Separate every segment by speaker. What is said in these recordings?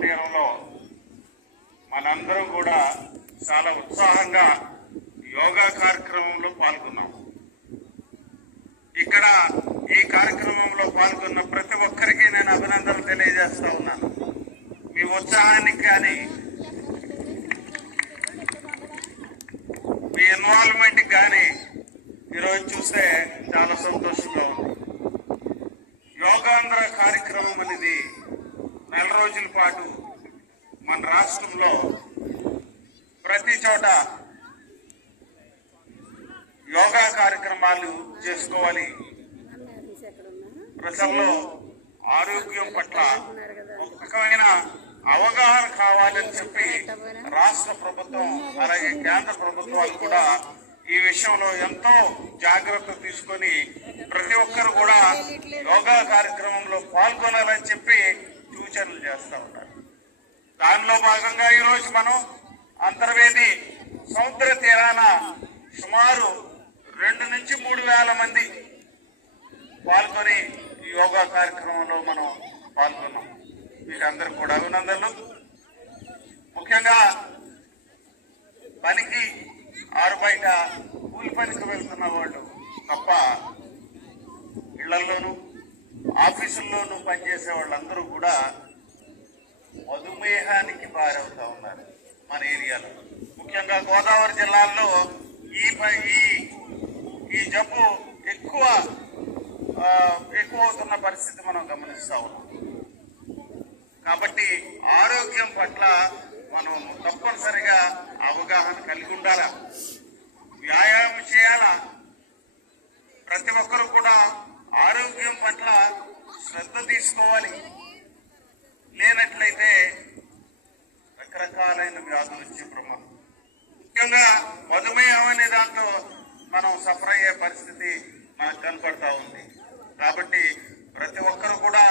Speaker 1: తీరంలో మనందరం కూడా చాలా ఉత్సాహంగా యోగా కార్యక్రమంలో పాల్గొన్నాం. ఇక్కడ ఈ కార్యక్రమంలో పాల్గొన్న ప్రతి ఒక్కరికి నేను అభినందనలు తెలియజేస్తా ఉన్నాను. మీ ఉత్సాహానికి కానీ మీ ఇన్వాల్వ్మెంట్కి కానీ ఈరోజు చూస్తే చాలా సంతోషంగా ఉంది. రోజుల పాటు మన రాష్ట్రంలో ప్రతి చోట యోగా కార్యక్రమాలు చేసుకోవాలి. ప్రజల్లో ఆరోగ్యం పట్ల ఒక రకమైన అవగాహన కావాలని చెప్పి రాష్ట్ర ప్రభుత్వం అలాగే కేంద్ర ప్రభుత్వాలు కూడా ఈ విషయంలో ఎంతో జాగ్రత్త తీసుకొని ప్రతి ఒక్కరు కూడా యోగా కార్యక్రమంలో పాల్గొనాలని చెప్పి సూచనలు చేస్తూ ఉన్నారు దానిలో భాగంగా ఈరోజు మనం అంతర్వేది సముద్ర తీరాన సుమారు రెండు నుంచి మూడు వేల మంది పాల్గొని యోగా కార్యక్రమంలో మనం పాల్గొన్నాం. మీకందరూ కూడా అభినందనలు. ముఖ్యంగా పనికి ఆరు బయట కూలి పనికి వెళ్తున్న వాళ్ళు తప్ప ఇళ్ళలోనూ ఆఫీసుల్లోనూ పనిచేసే వాళ్ళందరూ కూడా మధుమేహానికి బారవుతా ఉన్నారు మన ఏరియాలో. ముఖ్యంగా గోదావరి జిల్లాల్లో ఈ ఈ ఈ జబ్బు ఎక్కువ ఎక్కువ అవుతున్న పరిస్థితి మనం గమనిస్తూ ఉన్నాం. కాబట్టి ఆరోగ్యం పట్ల మనం తప్పనిసరిగా అవగాహన కలిగి ఉండాలా? వ్యాయామం చేయాలా ప్రతి ఒక్కరూ కూడా ఆరోగ్యం పట్ల శ్రద్ధ తీసుకోవాలి. లేనట్లయితే రకరకాలైన వ్యాధులు వచ్చే ప్రమాదం. ముఖ్యంగా మధుమేహం అనే దాంట్లో మనం సఫర్ అయ్యే పరిస్థితి మనకు కనపడతా ఉంది. కాబట్టి ప్రతి ఒక్కరు కూడా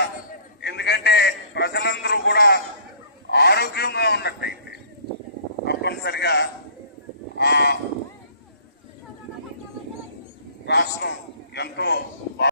Speaker 1: ఎందుకంటే ప్రజలందరూ కూడా ఆరోగ్యంగా ఉన్నట్టయితే తప్పనిసరిగా ఆ రాష్ట్రం ఎంతో